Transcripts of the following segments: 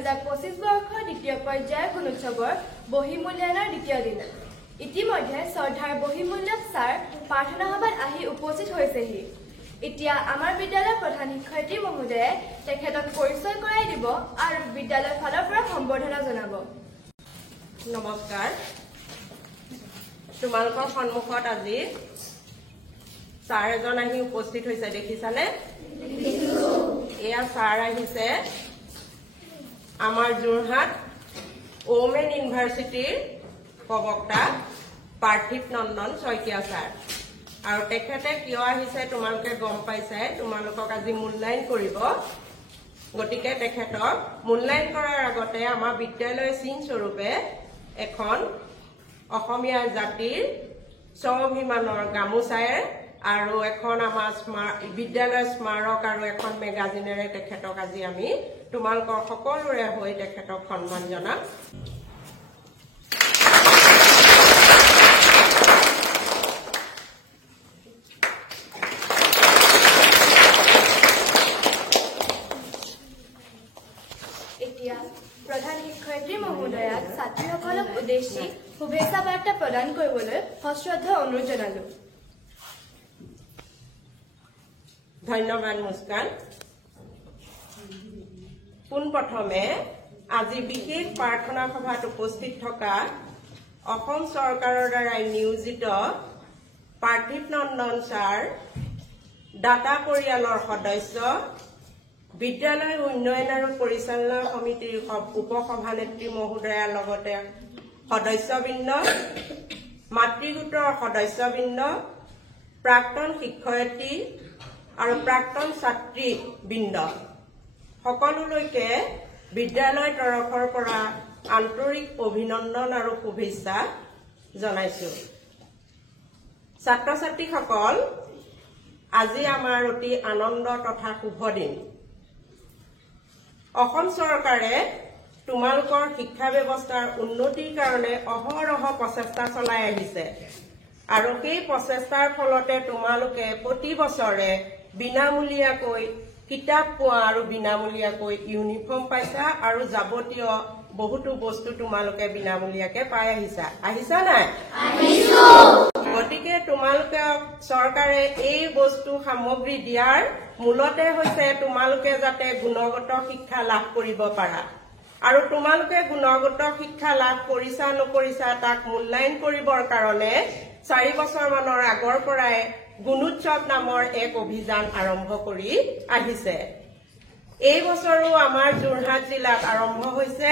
2025 বৰ্ষৰ দ্বিতীয় পৰ্যায়ৰ গুণোৎসৱৰ বহি মূল্যায়নৰ দ্বিতীয় দিন ইতিমধ্যে শ্ৰদ্ধাৰ বহি মূল্যক ছাৰ প্ৰাৰ্থনা সভাত আহি উপস্থিত হৈছেহি এতিয়া আমাৰ বিদ্যালয়ৰ প্ৰধান শিক্ষয়িত্ৰী মহোদয়ে তেখেতক পৰিচয় কৰাই দিব আৰু বিদ্যালয়ৰ ফালৰ পৰা সম্বৰ্ধনা জনাব নমস্কাৰ তোমালোকৰ সন্মুখত আজি ছাৰ এজন আহি উপস্থিত হৈছে দেখিছানে এয়া ছাৰ আহিছে আমাৰ যোৰহাট ওমেন ইউনিভাৰ্চিটিৰ প্ৰবক্তা পাৰ্থিৱ নন্দন শইকীয়া ছাৰ আৰু তেখেতে কিয় আহিছে তোমালোকে গম পাইছে তোমালোকক আজি মূল্যায়ন কৰিব গতিকে তেখেতক মূল্যায়ন কৰাৰ আগতে আমাৰ বিদ্যালয়ৰ চিন স্বৰূপে এখন অসমীয়া জাতিৰ স্বাভিমানৰ গামোচাৰে আৰু এখন আমাৰ বিদ্যালয়ৰ স্মাৰক আৰু এখন মেগাজিনেৰে তেখেতক আজি আমি তোমালোকৰ সকলোৰে হৈ তেখেতক সন্মান জনাম এতিয়া প্ৰধান শিক্ষয়িত্ৰী মহোদয়াক ছাত্ৰীসকলক উদ্দেশ্যি শুভেচ্ছা বাৰ্তা প্ৰদান কৰিবলৈ সশ্ৰদ্ধ অনুৰোধ জনালো ধন্যবাদ মুস্কান পোনপ্ৰথমে আজি বিশেষ প্ৰাৰ্থনা সভাত উপস্থিত থকা অসম চৰকাৰৰ দ্বাৰা নিয়োজিত পাৰ্থিৱ নন্দন ছাৰ দাতা পৰিয়ালৰ সদস্য বিদ্যালয় উন্নয়ন আৰু পৰিচালনা সমিতিৰ উপসভানেত্ৰী মহোদয়াৰ লগতে সদস্যবৃন্দ মাতৃগোটৰ সদস্যবৃন্দ প্ৰাক্তন শিক্ষয়িত্ৰী আৰু প্ৰাক্তন ছাত্ৰীবৃন্দ সকলোলৈকে বিদ্যালয়ৰ তৰফৰ পৰা আন্তৰিক অভিনন্দন আৰু শুভেচ্ছা জনাইছো ছাত্ৰ ছাত্ৰীসকল আজি আমাৰ অতি আনন্দ তথা শুভ দিন অসম চৰকাৰে তোমালোকৰ শিক্ষা ব্যৱস্থাৰ উন্নতিৰ কাৰণে অহৰহ প্ৰচেষ্টা চলাই আহিছে আৰু সেই প্ৰচেষ্টাৰ ফলতে তোমালোকে প্ৰতি বছৰে বিনামূলীয়াকৈ কিতাপ পোৱা আৰু বিনামূলীয়াকৈ ইউনিফৰ্ম পাইছা আৰু যাৱতীয় বহুতো বস্তু তোমালোকে বিনামূলীয়াকৈ পাই আহিছা নাই গতিকে তোমালোকে চৰকাৰে এই বস্তু সামগ্ৰী দিয়াৰ মূলতে হৈছে তোমালোকে যাতে গুণগত শিক্ষা লাভ কৰিব পাৰা আৰু তোমালোকে গুণগত শিক্ষা লাভ কৰিছা নকৰিছা তাক মূল্যায়ন কৰিবৰ কাৰণে 4 বছৰমানৰ আগৰ পৰাই গুণোৎসৱ নামৰ এক অভিযান আৰম্ভ কৰি আহিছে এই বছৰো আমাৰ যোৰহাট জিলাত আৰম্ভ হৈছে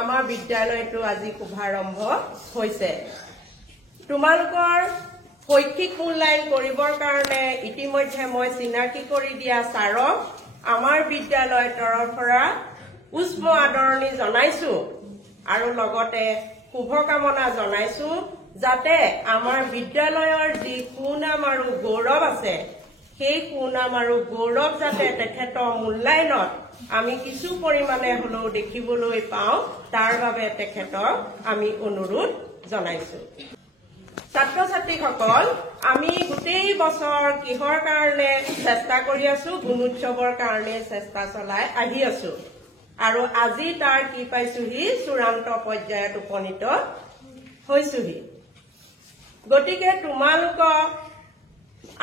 আমাৰ বিদ্যালয়টো আজি শুভাৰম্ভ হৈছে তোমালোকৰ শৈক্ষিক মূল্যায়ন কৰিবৰ কাৰণে ইতিমধ্যে মই চিনাকি কৰি দিয়া ছাৰক আমাৰ বিদ্যালয়ৰ তৰফৰ পৰা উষ্ম আদৰণি জনাইছো আৰু লগতে শুভকামনা জনাইছো যাতে আমাৰ বিদ্যালয়ৰ যি সুনাম আৰু গৌৰৱ আছে সেই সুনাম আৰু গৌৰৱ যাতে তেখেতৰ মূল্যায়নত আমি কিছু পৰিমাণে হলেও দেখিবলৈ পাওঁ তাৰ বাবে তেখেতক আমি অনুৰোধ জনাইছো ছাত্ৰ ছাত্ৰীসকল আমি গোটেই বছৰ কিহৰ কাৰণে চেষ্টা কৰি আছো গুণোৎসৱৰ কাৰণে চেষ্টা চলাই আহি আছো আৰু আজি তাৰ কি পাইছোহি চূড়ান্ত পৰ্যায়ত উপনীত হৈছোহি গতিকে তোমালোকক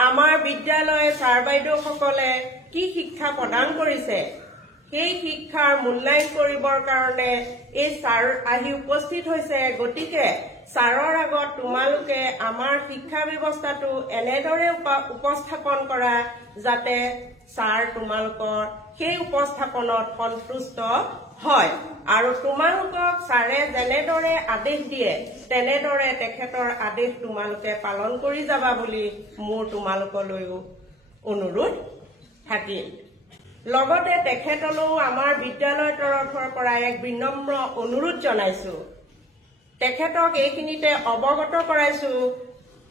আমাৰ বিদ্যালয়ৰ ছাৰ বাইদেউসকলে কি শিক্ষা প্ৰদান কৰিছে সেই শিক্ষাৰ মূল্যায়ন কৰিবৰ কাৰণে এই ছাৰ আহি উপস্থিত হৈছে গতিকে ছাৰৰ আগত তোমালোকে আমাৰ শিক্ষা ব্যৱস্থাটো এনেদৰে উপস্থাপন কৰা যাতে ছাৰ তোমালোকৰ সেই উপস্থাপনত সন্তুষ্ট হয় আৰু তোমালোকক ছাৰে যেনেদৰে আদেশ দিয়ে তেনেদৰে তেখেতৰ আদেশ তোমালোকে পালন কৰি যাবা বুলি মোৰ তোমালোকলৈও অনুৰোধ থাকিল লগতে তেখেতলৈও আমাৰ বিদ্যালয়ৰ তৰফৰ পৰা এক বিনম্ৰ অনুৰোধ জনাইছো তেখেতক এইখিনিতে অৱগত কৰাইছো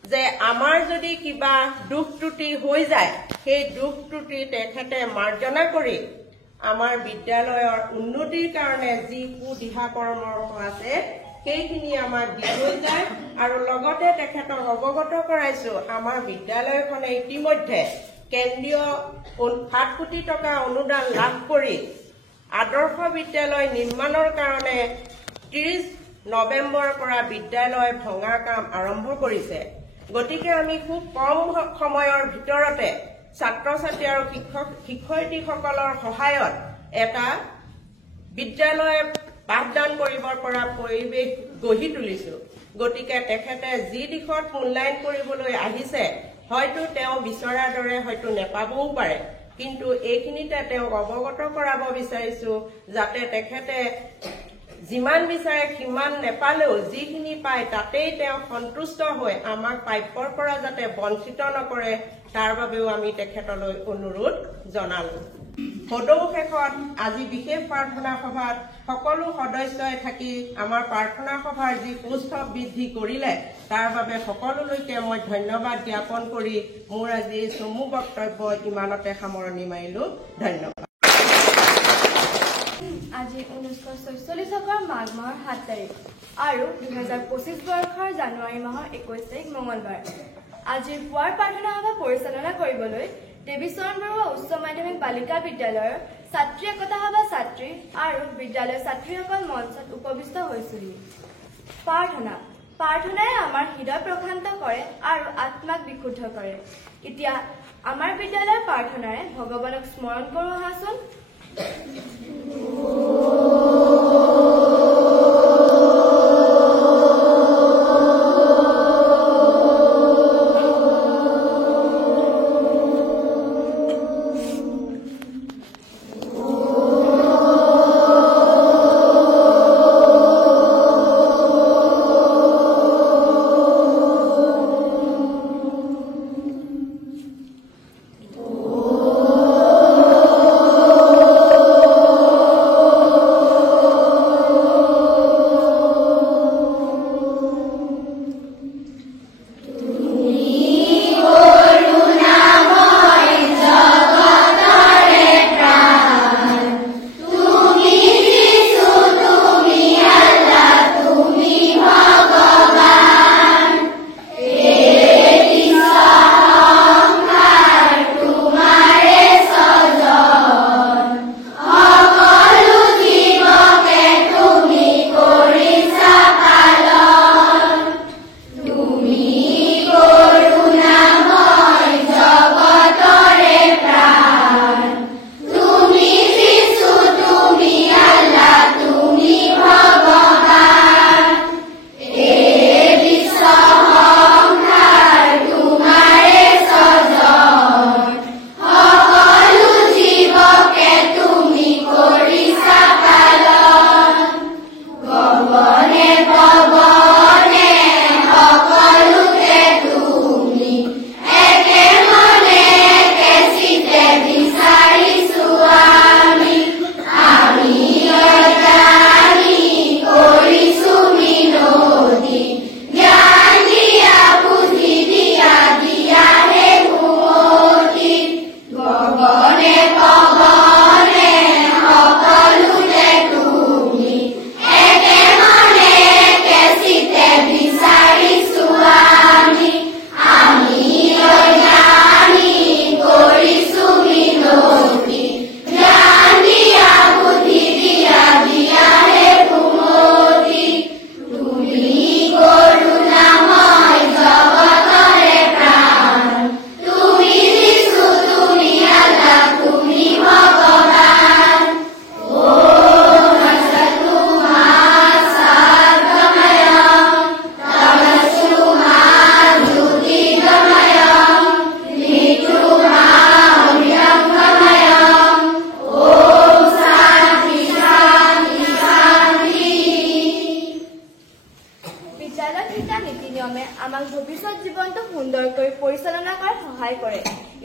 যে আমাৰ যদি কিবা দুখ ত্ৰুটি হৈ যায় সেই দুখ ত্ৰুটি তেখেতে মাৰ্জনা কৰি আমাৰ বিদ্যালয়ৰ উন্নতিৰ কাৰণে যি দিহা পৰামৰ্শ আছে সেইখিনি আমাক দি হৈ যায় আৰু লগতে তেখেতক অৱগত কৰাইছো আমাৰ বিদ্যালয়খনে ইতিমধ্যে কেন্দ্ৰীয় 7 কোটি টকা অনুদান লাভ কৰি আদৰ্শ বিদ্যালয় নিৰ্মাণৰ কাৰণে 30 নৱেম্বৰৰ পৰা বিদ্যালয় ভঙা কাম আৰম্ভ কৰিছে। গতিকে আমি খুব কম সময়ৰ ভিতৰতে ছাত্ৰ ছাত্ৰী আৰু শিক্ষয়িত্ৰীসকলৰ সহায়ত এটা বিদ্যালয় পাঠদান কৰিবৰ পৰা পৰিৱেশ গঢ়ি তুলিছো। গতিকে তেখেতে যি দিশত মূল্যায়ন কৰিবলৈ আহিছে হয়তো তেওঁ বিচৰাৰ দৰে হয়তো নেপাবও পাৰে, কিন্তু এইখিনিতে তেওঁক অৱগত কৰাব বিচাৰিছো যাতে তেখেতে যিমান বিচাৰে সিমান নেপালেও যিখিনি পায় তাতেই তেওঁ সন্তুষ্ট হৈ আমাক প্ৰাপ্যৰ পৰা যাতে বঞ্চিত নকৰে তাৰ বাবেও আমি তেখেতলৈ অনুৰোধ জনালো। সদৌ শেষত আজি বিশেষ প্ৰাৰ্থনা সভাত সকলো সদস্যই থাকি আমাৰ প্ৰাৰ্থনা সভাৰ যি কৌষ্ঠৱ বৃদ্ধি কৰিলে তাৰ বাবে সকলোলৈকে মই ধন্যবাদ জ্ঞাপন কৰি মোৰ আজি চমু বক্তব্য ইমানতে সামৰণি মাৰিলো। ধন্যবাদ। আজি 1946 চনৰ মাঘ মাহৰ 7 তাৰিখ আৰু 2025 বৰ্ষৰ জানুৱাৰী মাহৰ 21 তাৰিখ মঙলবাৰ। আজিৰ পুৱাৰ প্ৰাৰ্থনা সভা পৰিচালনা কৰিবলৈ দেৱীচৰণ বৰুৱা উচ্চ মাধ্যমিক বালিকা বিদ্যালয়ৰ ছাত্ৰী একতা সভা ছাত্ৰী আৰু বিদ্যালয়ৰ ছাত্ৰীসকল মঞ্চত উপবিষ্ট হৈছিল। প্ৰাৰ্থনাই আমাৰ হৃদয় প্ৰশান্ত কৰে আৰু আত্মাক বিশুদ্ধ কৰে। এতিয়া আমাৰ বিদ্যালয়ৰ প্ৰাৰ্থনাৰে ভগৱানক স্মৰণ কৰোঁ আহাচোন।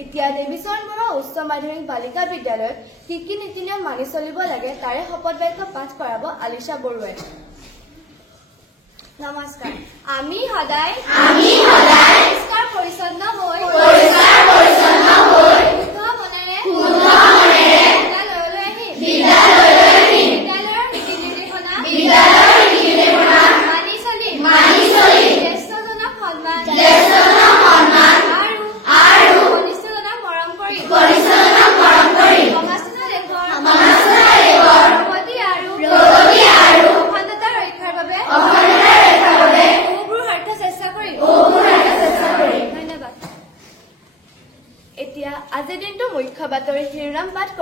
এতিয়া দেৱীচৰণ বৰুৱা উচ্চ মাধ্যমিক বালিকা বিদ্যালয়ত কি কি নীতি নিয়ম মানি চলিব লাগে তাৰে শপত বাক্য পাঠ কৰাব আলিশা বৰুৱাই। নমস্কাৰ। আমি সদায় পৰিষ্কাৰ পৰিচ্ছন্ন হৈ শুদ্ধ মনেৰে বিদ্যালয়লৈ আহিম। বিদ্যালয়ৰ নীতি নিৰ্দেশনা মানি চলি জ্যেষ্ঠজনক সন্মান আৰু কনিষ্ঠজনক মৰম কৰি সমাজখনৰ দেশৰ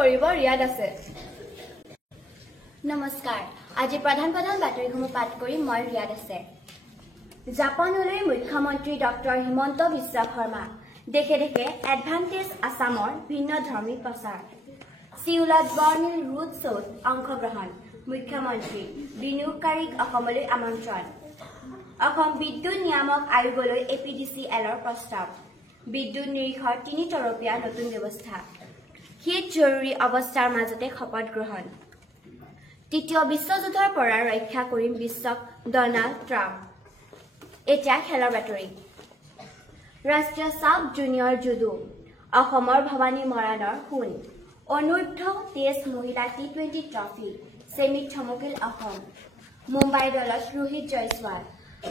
কৰিব ৰিয়া দাসে। নমস্কাৰ, আজি প্ৰধান বাতৰিসমূহ পাঠ কৰি মই ৰিয়া দাসে। জাপানলৈ মুখ্যমন্ত্ৰী ডক্টৰ হিমন্ত বিশ্ব শৰ্মা। দেশে দেশে এডভান্টেজ আছামৰ ভিন্ন ধৰ্মী প্ৰচাৰ। চিউলত বৰ্ণিল ৰোড শ্ব'ত অংশগ্ৰহণ। মুখ্যমন্ত্ৰী বিনিয়োগকাৰীক অসমলৈ আমন্ত্ৰণ। অসম বিদ্যুৎ নিয়ামক আয়োগলৈ APDCLৰ প্ৰস্তাৱ। বিদ্যুৎ নিৰীক্ষৰ 3 তৰপীয়া নতুন ব্যৱস্থা। শীত জৰুৰী অৱস্থাৰ মাজতে শপত গ্ৰহণ। তৃতীয় বিশ্বযুদ্ধৰ পৰা ৰক্ষা কৰিম বিশ্বক ডনাল্ড ট্ৰাম্প। এতিয়া খেলৰ বাতৰি। ৰাষ্ট্ৰীয় সাব জুনিয়ৰ জুডো অসমৰ ভৱানী মৰাণৰ সোণ। অনূৰ্ধ্ব 23 মহিলা T20 ট্ৰফি ছেমিত চমকিল অসম। মুম্বাই দলত ৰোহিত জয়ছোৱাল।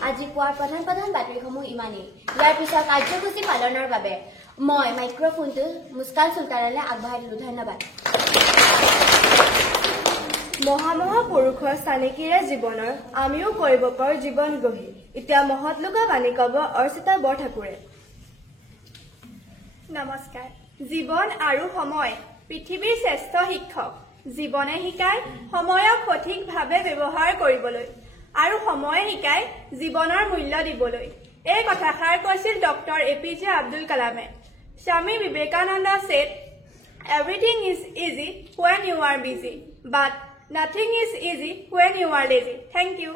আজি পুৱাৰ প্ৰধান বাতৰিসমূহ ইমানেই। ইয়াৰ পিছত কাৰ্যসূচী পালনৰ বাবে মই মাইক্ৰফোনটো মুস্কান চুলতানলৈ আগবঢ়াই দিলোঁ। ধন্যবাদ। মহামহা পুৰুষৰ চানেকিৰে জীৱনৰ আমিও কৰিব পাৰোঁ জীৱন গঢ়ি। এতিয়া মহৎ লোকৰ বাণী কব অৰ্চিতা বৰঠাকুৰে। নমস্কাৰ। জীৱন আৰু সময় পৃথিৱীৰ শ্ৰেষ্ঠ শিক্ষক। জীৱনে শিকায় সময়ক সঠিকভাৱে ব্যৱহাৰ কৰিবলৈ আৰু সময়ে শিকায় জীৱনৰ মূল্য দিবলৈ। এই কথাষাৰ কৈছিল ডক্টৰ APJ আব্দুল কালামে। Swami Vivekananda said, "Everything is easy when you are busy, but nothing is easy when you are lazy." Thank you.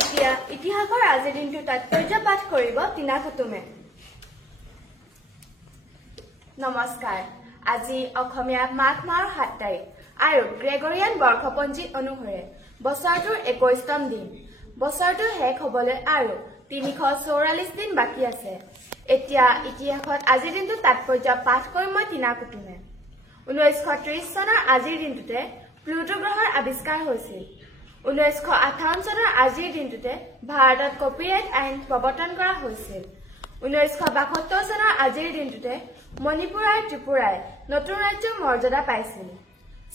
এতিয়া ইতিহাসৰ আজিৰ দিনটো তাৎপৰ্য পাঠ কৰিব টিনা কুটুমে। নমস্কাৰ। আজি অসমীয়া মাঘ মাহৰ 7 তাৰিখ আৰু গ্ৰেগৰিয়ান বৰ্ষপঞ্জী অনুসৰি বছৰটোৰ 21তম দিন। বছৰটো শেষ হবলৈ আৰু 344 দিন বাকী আছে। এতিয়া ইতিহাসত আজিৰ দিনটো তাৎপৰ্য পাঠ কৰিম মই টিনা কুটুমে। 1930 চনৰ আজিৰ দিনটোতে প্লুটো গ্ৰহৰ আৱিষ্কাৰ হৈছিল। 1958 চনৰ আজিৰ দিনটোতে ভাৰতত কপিৰাইট আইন প্ৰৱৰ্তন কৰা হৈছিল। 1972 চনৰ আজিৰ দিনটোতে মণিপুৰ আৰু ত্ৰিপুৰাই নতুন ৰাজ্যৰ মৰ্যাদা পাইছিল।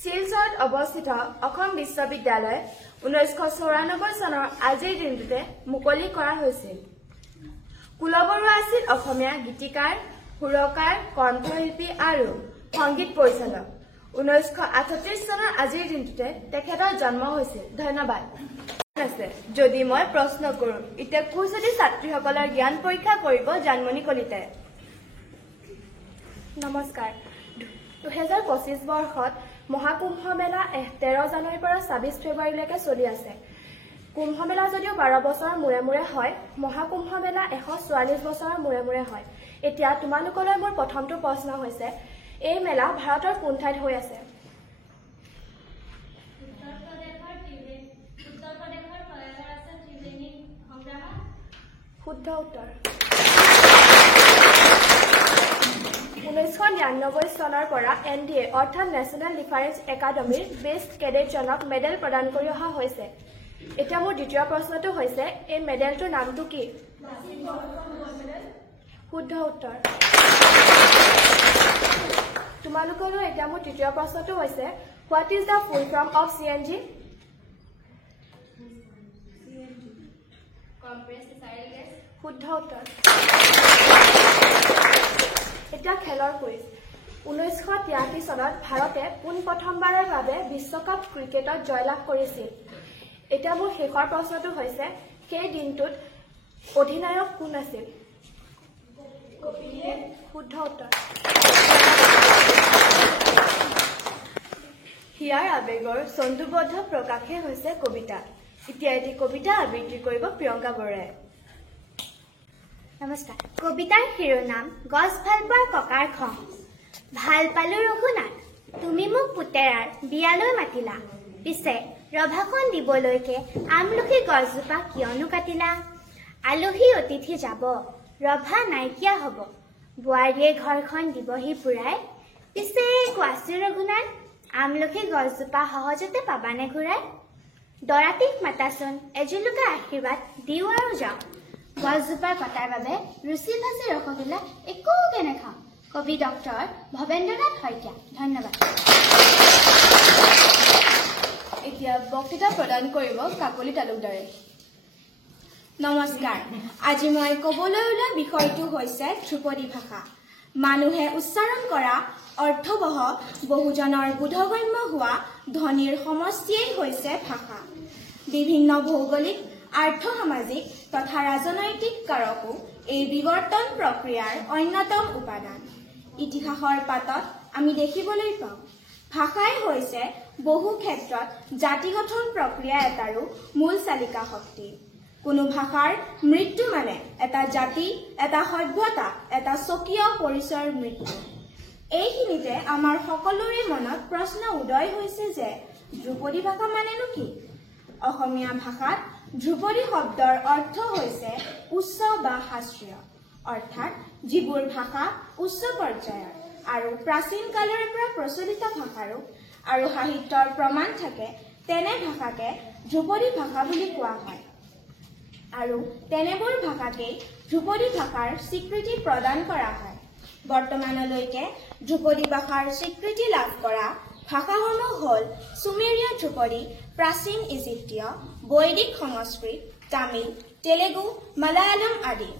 শিলচৰত অৱস্থিত অসম বিশ্ববিদ্যালয় 1994 চনৰ আজিৰ দিনটোতে মুকলি কৰা হৈছিল। কুলবৰুৱা আছিল অসমীয়া গীতিকাৰ, সুৰকাৰ, কণ্ঠশিল্পী আৰু সংগীত পৰিচালক। 1938 চনৰ আজিৰ দিনটোতে তেখেতৰ জন্ম হৈছিল। ধন্যবাদ। যদি মই প্ৰশ্ন কৰো, এতিয়া কুশলী ছাত্ৰীসকলৰ জ্ঞান পৰীক্ষা কৰিব জানমণি কলিতাই। নমস্কাৰ। 2025 বৰ্ষত মহাকুম্ভ মেলা 13 জানুৱাৰীৰ পৰা 26 ফেব্ৰুৱাৰীলৈকে চলি আছে। কুম্ভ মেলা যদিও 12 বছৰৰ মূৰে মূৰে হয়, মহাকুম্ভ মেলা 144 বছৰৰ মূৰে মূৰে হয়। এতিয়া তোমালোকলৈ মোৰ প্ৰথমটো প্ৰশ্ন হৈছে, এই মেলা ভাৰতৰ কোন ঠাইত হৈ আছে? শুদ্ধ উত্তৰ। 1999 চনৰ পৰা NDA অৰ্থাৎ নেশ্যনেল ডিফেন্স একাডেমীৰ বেষ্ট কেডেটজনক মেডেল প্ৰদান কৰি অহা হৈছে। এতিয়া মোৰ দ্বিতীয় প্ৰশ্নটো হৈছে, এই মেডেলটোৰ নামটো কি? শুদ্ধ উত্তৰ। তোমালোকলৈ এতিয়া মোৰ তৃতীয় প্ৰশ্নটো হৈছে, what is the full form of CNG? শুদ্ধ উত্তৰ। এতিয়া খেলৰ কুইজ। 1983 চনত ভাৰতে পোনপ্ৰথমবাৰৰ বাবে বিশ্বকাপ ক্ৰিকেটত জয়লাভ কৰিছিল। এতিয়া মোৰ শেষৰ প্ৰশ্নটো হৈছে, সেই দিনটোত অধিনায়ক কোন আছিল? শুদ্ধ উত্তৰ। হিয়াৰ আৱেগৰ ছন্দোবদ্ধ প্ৰকাশে হৈছে কবিতা। এতিয়া এটি কবিতা আবৃত্তি কৰিব প্ৰিয়ংকা বৰাই। নমস্কাৰ। কবিতাৰ শিৰোনাম গছ ভাল পোৱাৰ ককাৰ খং। ভাল পালো ৰঘুনাথ, তুমি মোক পুতেৰাৰ বিয়ালৈ মাতিলা। পিছে ৰভাখন দিবলৈকে আমলখি গছজোপা কিয়নো কাটিলা? আলহী অতিথি যাব, ৰভা নাইকিয়া হব, বোৱাৰীয়ে ঘৰখন দিবহি পুৰাই। পিছে কোৱাচোন ৰঘুনাথ, আমলখি গছজোপা সহজতে পাবানে ঘূৰাই? দৰাটিক মাতাচোন, এজুলুকা আশীৰ্বাদ দিওঁ আৰু যাওঁ। গছজোপা কটাৰ বাবে ৰুচি ভাজি ৰসগোল্লা একোকে নেখাওঁ। কবি ডক্টৰ ভৱেন্দ্ৰনাথ শইকীয়া। ধন্যবাদ। এতিয়া বক্তৃতা প্ৰদান কৰিব কাকলি তালুকদাৰে। নমস্কাৰ। আজি মই ক'বলৈ ওলোৱা বিষয়টো হৈছে ধ্ৰুপদী ভাষা। মানুহে উচ্চাৰণ কৰা অৰ্থবহ বহুজনৰ বোধগম্য হোৱা ধ্বনিৰ সমষ্টিয়েই হৈছে ভাষা। বিভিন্ন ভৌগোলিক আৰ্থ-সামাজিক তথা ৰাজনৈতিক কাৰকো এই বিৱৰ্তন প্ৰক্ৰিয়াৰ অন্যতম উপাদান। ইতিহাসৰ পাতত আমি দেখিবলৈ পাওঁ ভাষাই হৈছে বহু ক্ষেত্ৰত জাতি গঠন প্ৰক্ৰিয়া এটাৰো মূল চালিকা শক্তি। কোনো ভাষাৰ মৃত্যু মানে এটা জাতি, এটা সভ্যতা, এটা স্বকীয় পৰিচয়ৰ মৃত্যু। এইখিনিতে আমাৰ সকলোৰে মনত প্ৰশ্ন উদয় হৈছে যে ধ্ৰুপদী ভাষা মানেনো কি? অসমীয়া ভাষাত ধ্ৰুপদী শব্দৰ অৰ্থ হৈছে উচ্চ বা শাস্ত্ৰীয়, অৰ্থাৎ যিবোৰ ভাষা উচ্চ পৰ্যায়ৰ আৰু প্ৰাচীন কালৰে পৰা প্ৰচলিত ভাষাৰূপ আৰু সাহিত্যৰ প্ৰমাণ থাকে তেনে ভাষাকে ধ্ৰুপদী ভাষা বুলি কোৱা হয়। আৰু তেনেবোৰ ভাষাকেই ধ্ৰুপদী ভাষাৰ স্বীকৃতি প্ৰদান কৰা হয়। বৰ্তমানলৈকে ধ্ৰুপদী ভাষাৰ স্বীকৃতি লাভ কৰা ভাষাসমূহ হ'ল চুমেৰীয় ধ্ৰুপদী, প্ৰাচীন ইজিপ্তীয়, বৈদিক সংস্কৃত, তামিল, তেলেগু, মালায়ালম আদি।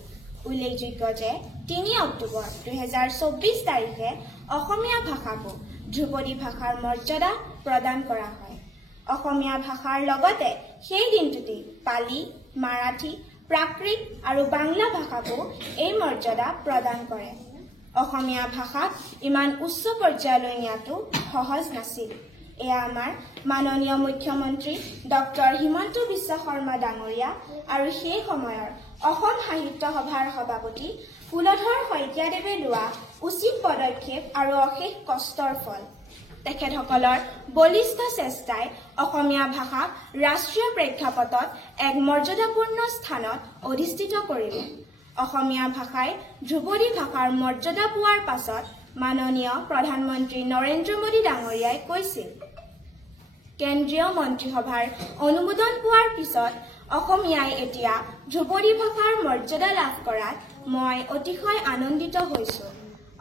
উল্লেখযোগ্য যে ৩ অক্টোবৰ ২০২৪ তাৰিখে অসমীয়া ভাষাকো ধ্ৰুপদী ভাষাৰ মৰ্যাদা প্ৰদান কৰা হয়। অসমীয়া ভাষাৰ লগতে সেই দিনটোতেই পালি, মাৰাঠী, প্ৰাকৃত আৰু বাংলা ভাষাকো এই মৰ্যাদা প্ৰদান কৰে। অসমীয়া ভাষাক ইমান উচ্চ পৰ্যায়লৈ নিয়াটো সহজ নাছিল। এয়া আমাৰ মাননীয় মুখ্যমন্ত্ৰী ডক্টৰ হিমন্ত বিশ্ব শৰ্মা ডাঙৰীয়া আৰু সেই সময়ৰ অসম সাহিত্য সভাৰ সভাপতি কুলধৰ শইকীয়াদেৱে লোৱা উচিত পদক্ষেপ আৰু অশেষ কষ্টৰ ফল। তেখেতসকলৰ বলিষ্ঠ চেষ্টাই অসমীয়া ভাষাক ৰাষ্ট্ৰীয় প্ৰেক্ষাপটত এক মৰ্যাদাপূৰ্ণ স্থানত অধিষ্ঠিত কৰিলে। অসমীয়া ভাষাই ধ্ৰুপদী ভাষাৰ মৰ্যাদা পোৱাৰ পাছত মাননীয় প্ৰধানমন্ত্ৰী নৰেন্দ্ৰ মোদী ডাঙৰীয়াই কৈছিল, কেন্দ্ৰীয় মন্ত্ৰীসভাৰ অনুমোদন পোৱাৰ পিছত অসমীয়াই এতিয়া ধ্ৰুপদী ভাষাৰ মৰ্যাদা লাভ কৰাত মই অতিশয় আনন্দিত হৈছোঁ।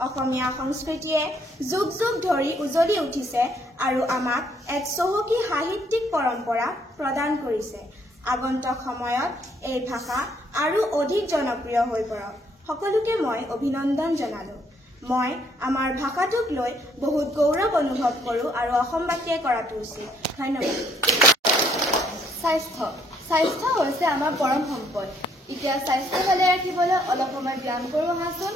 অসমীয়া সংস্কৃতিয়ে যুগ যুগ ধৰি উজলি উঠিছে আৰু আমাক এক চহকী সাহিত্যিক পৰম্পৰা প্ৰদান কৰিছে। আগন্তুক সময়ত এই ভাষা আৰু অধিক জনপ্ৰিয় হৈ পৰক। সকলোকে মই অভিনন্দন জনালোঁ। মই আমাৰ ভাষাটোক লৈ বহুত গৌৰৱ অনুভৱ কৰোঁ আৰু অসমবাসীয়ে কৰাটো উচিত। ধন্যবাদ। স্বাস্থ্য হৈছে আমাৰ পৰম সম্পদ। এতিয়া স্বাস্থ্য ভালে ৰাখিবলৈ অলপ সময় ব্যায়াম কৰোঁ আহাচোন।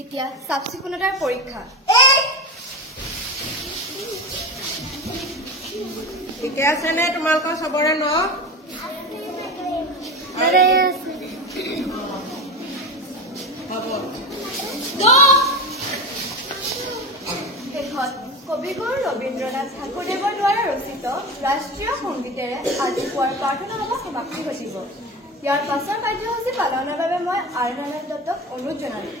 এতিয়া চাফ চিকুণতাৰ পৰীক্ষা। ঠিকে আছে নে তোমালোকৰ চবৰে ন? শেষত কবিগুৰু ৰবীন্দ্ৰনাথ ঠাকুৰদেৱৰ দ্বাৰা ৰচিত ৰাষ্ট্ৰীয় সংগীতেৰে আজি পুৱাৰ প্ৰাৰ্থনা সভা সমাপ্তি ঘটিব। ইয়াৰ পাছৰ কাৰ্যসূচী পালনৰ বাবে মই আইন দত্তক অনুৰোধ জনালোঁ।